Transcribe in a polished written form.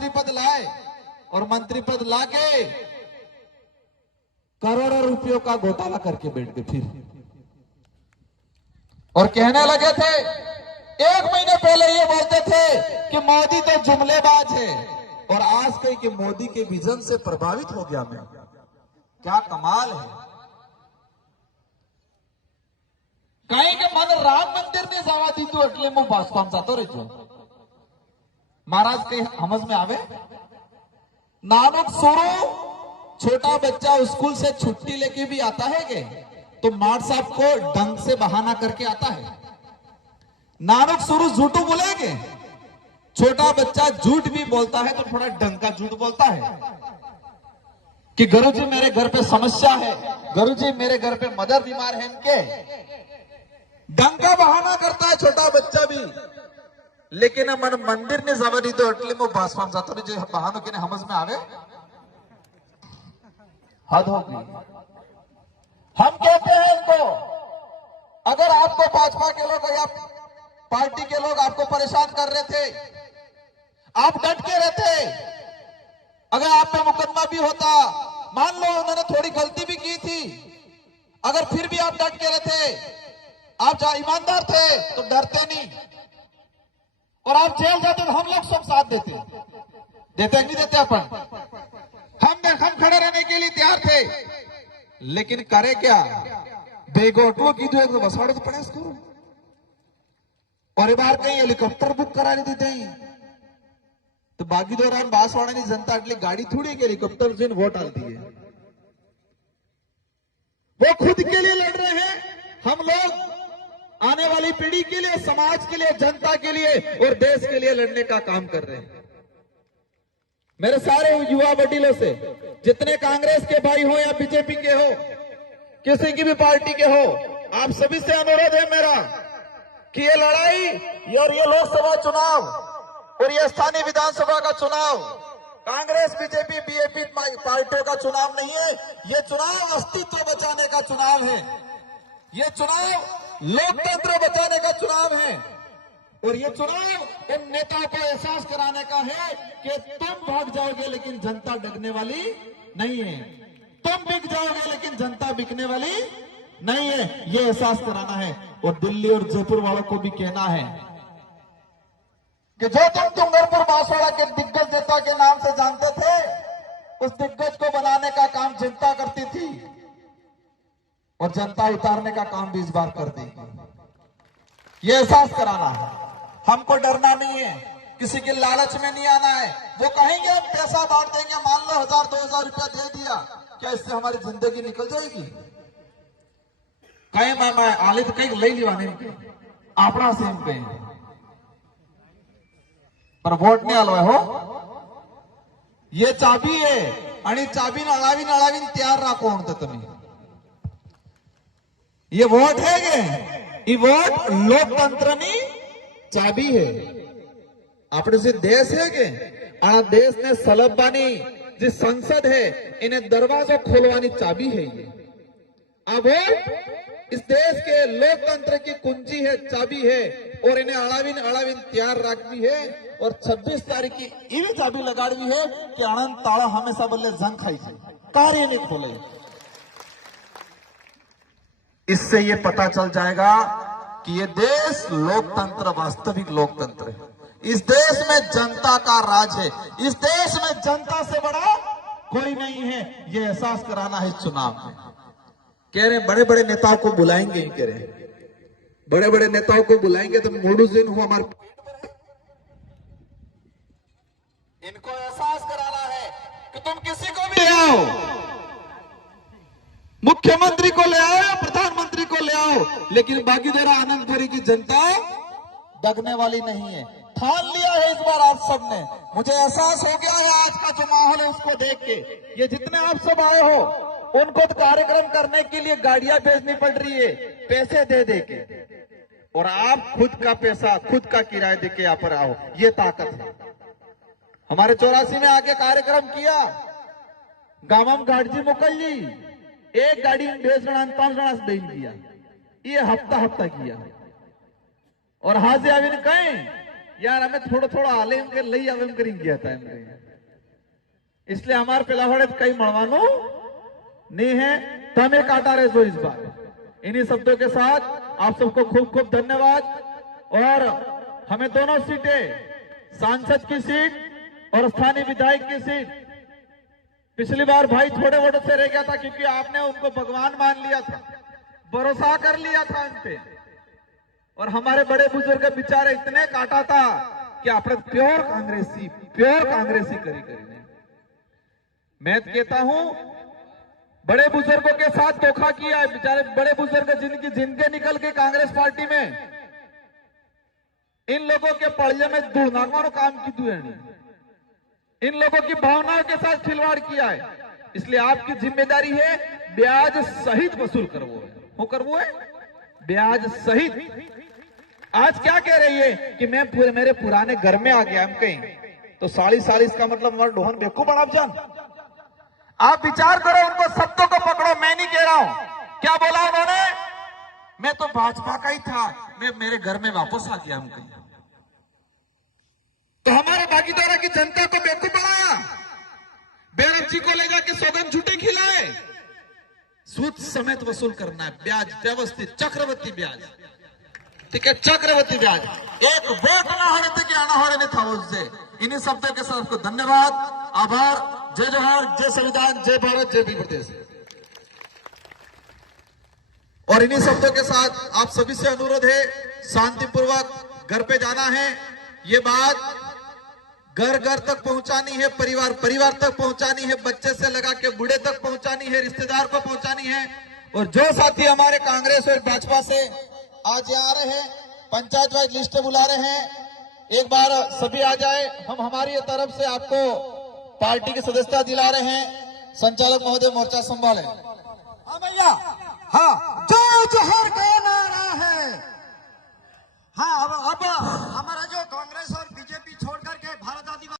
मंत्री पद लाए और मंत्री पद लाके करोड़ों रुपयों का घोटाला करके बैठ गए फिर, और कहने लगे थे, 1 महीने पहले ये बोलते थे कि मोदी तो जुमलेबाज है, और आज कहीं कि मोदी के विजन से प्रभावित हो गया मैं। क्या कमाल है। कहीं के मन राम मंदिर ने जावा दी तो એટલે હું બાસકામ જાતો રહેજો महाराज कहीं समझ में आवे। नानक सोरो छोटा बच्चा स्कूल से छुट्टी लेके भी आता है के तो मार साहब को डंग से बहाना करके आता है। नानक सोरो झूठू बोलेंगे, छोटा बच्चा झूठ भी बोलता है तो थोड़ा डंग का झूठ बोलता है कि गुरुजी मेरे घर पे समस्या है, गुरुजी मेरे घर पे मदर बीमार है, इनके डंग का बहाना करता है छोटा बच्चा भी। लेकिन मन मंदिर ने जवा दी तो એટલે મો ભાસમાં જાતો ને જે બહાનો કેને સમજ में आवे, हद होगी। हम कहते हैं इनको, अगर आपको भाजपा के लोग या पार्टी के लोग आपको परेशान कर रहे थे, आप डट के रहते, अगर आप पे मुकदमा भी होता, मान लो उन्होंने थोड़ी गलती भी की थी, अगर फिर भी आप डट के रहते, आप जहां ईमानदार थे तो डरते नहीं, और आप जेल जाते तो हम लोग सब साथ देते नहीं देते अपन, हम खड़े रहने के लिए तैयार थे। लेकिन करे क्या, बेगोटो की तो बसाड़े तो पड़े इसको, और बार कहीं हेलीकॉप्टर बुक करा दी थी तो बागी दौरान बांसवाड़ा की जनता એટલી गाड़ी थोड़ी के हेलीकॉप्टर से वोट डालती है। वो खुद के लिए लड़ रहे हैं, हम लोग आने वाली पीढ़ी के लिए, समाज के लिए, जनता के लिए और देश के लिए लड़ने का काम कर रहे हैं। मेरे सारे युवा वडीलों से, जितने कांग्रेस के भाई हो या बीजेपी के हो, किसी की भी पार्टी के हो, आप सभी से अनुरोध है मेरा कि ये लड़ाई और ये लोकसभा चुनाव और ये स्थानीय विधानसभा का चुनाव कांग्रेस बीजेपी बीएपी पार्टियों का चुनाव नहीं है। ये चुनाव अस्तित्व बचाने का चुनाव है, ये चुनाव लोकतंत्र बचाने का चुनाव है, और ये चुनाव उन नेताओं को एहसास कराने का है कि तुम भाग जाओगे लेकिन जनता डगने वाली नहीं है, तुम बिक जाओगे लेकिन जनता बिकने वाली नहीं है, ये एहसास कराना है। और दिल्ली और जयपुर वालों को भी कहना है कि जो तुम डूंगरपुर बांसवाड़ा के दिग्गज नेता के नाम से जानते थे, उस दिग्गज को बनाने का काम जनता करती थी, और जनता उतारने का काम भी इस बार कर देगी। ये एहसास कराना है। हमको डरना नहीं है, किसी के लालच में नहीं आना है। वो कहेंगे हम पैसा बांट देंगे, मान लो 1000-2000 रुपया दे दिया, क्या इससे हमारी जिंदगी निकल जाएगी? कहीं मैं आले तो कहीं लई लीवाने अपना से हम कहें, पर वोट नहीं आलो हो। ये चाबी है आणि चाबी नळावी तैयार राखो म्हणतो तुम्ही। ये वोट है के, ये वोट लोकतंत्रनी चाबी है। આપણે જે દેશ है કે આ દેશને સલબવાની જે સંસદ है, इन्हें दरवाजा खोलवानी चाबी है ये। अब इस देश के लोकतंत्र की कुंजी है, चाबी है, और इन्हें अड़ावीन तैयार रखनी है। और 26 तारीख की इवी चाबी लगाड़वी है कि आनंद ताला हमेशा बदले जंग खाई जाए, कार्य नहीं खोले। इससे ये पता चल जाएगा कि ये देश लोकतंत्र, वास्तविक लोकतंत्र है। इस देश में जनता का राज है, इस देश में जनता से बड़ा कोई नहीं है। ये एहसास कराना है चुनाव में। कह रहे बड़े बड़े नेताओं को बुलाएंगे, कह रहे बड़े बड़े नेताओं को बुलाएंगे तो मोडू दिन हो हमारे, इनको एहसास कराना है कि तुम किसी को भी ले आओ, मुख्यमंत्री को ले आओ या प्रधानमंत्री को ले आओ, लेकिन बागीदोरा आनंदपुरी की जनता दगने वाली नहीं है। ठान लिया है इस बार आप सब ने। मुझे एहसास हो गया है आज का जो माहौल है उसको देख के, ये जितने आप सब आए हो उनको तो कार्यक्रम करने के लिए गाड़ियां भेजनी पड़ रही है, पैसे दे दे के, और आप खुद का पैसा, खुद का किराया दे के यहाँ पर आओ। ये ताकत है। हमारे 84 में आके कार्यक्रम किया, गावम गाड़जी मुकल्ली एक गाड़ी में 20 जणा 5 जणा से देन किया, ये हफ्ता किया। और हाजी आविन कहें यार हमें थोड़ा थोड़ा हाले के लई आवे हम करेंगे गया था इसलिए हमारे पिलावड़े कई मणवानो नहीं है तो हमें काटा रहे जो इस बार। इन्हीं शब्दों के साथ आप सबको खूब खूब धन्यवाद। और हमें दोनों सीटें, सांसद की सीट और स्थानीय विधायक की सीट, पिछली बार भाई थोड़े वोटों से रह गया था क्योंकि आपने उनको भगवान मान लिया था, भरोसा कर लिया था उन पे। और हमारे बड़े बुजुर्ग बेचारे इतने काटा था कि आपने प्योर कांग्रेसी करी। मैं कहता हूं बड़े बुजुर्गों के साथ धोखा किया है। बेचारे बड़े बुजुर्ग जिनके निकल के कांग्रेस पार्टी में, इन लोगों के पड़िया में दुर्नागवानो काम की है, इन लोगों की भावनाओं के साथ खिलवाड़ किया है। इसलिए आपकी जिम्मेदारी है ब्याज सहित वसूल करवो है ब्याज सहित। आज क्या कह रही है कि मैं मेरे पुराने घर में आ गया हम कहीं, तो साली इसका मतलब हमारा डोहन बेवकूफ बना जान। आप विचार करो, उनको शब्दों को पकड़ो। मैं नहीं कह रहा हूं, क्या बोला उन्होंने, मैं तो भाजपा का ही था, मैं मेरे घर में वापस आ गया हम कहीं। तो हमारे भागीदारा की जनता को बेवकूफ बनाया, बेरम जी को ले जाके सौगंध झूठे खिलाए। सूद समेत वसूल करना है, ब्याज व्यवस्थित, चक्रवर्ती ब्याज, ठीक है, चक्रवर्ती ब्याज। एक वोट ना होने थे कि आना होने था उससे। इन्हीं शब्दों के साथ आपको धन्यवाद, आभार। जय जोहार, जय संविधान, जय भारत, जय भी प्रदेश। और इन्हीं शब्दों के साथ आप सभी से अनुरोध है, शांतिपूर्वक घर पे जाना है। ये बात घर घर तक पहुंचानी है, परिवार परिवार तक पहुंचानी है, बच्चे से लगा के बूढ़े तक पहुंचानी है, रिश्तेदार को पहुंचानी है। और जो साथी हमारे कांग्रेस और भाजपा से आज यहाँ आ रहे हैं, पंचायत वाइज लिस्ट बुला रहे हैं, एक बार सभी आ जाए। हम हमारी तरफ से आपको पार्टी की सदस्यता दिला रहे हैं। संचालक महोदय मोर्चा संभाले। हाँ भैया, हाँ, जय जोहर का नारा है। हाँ, अब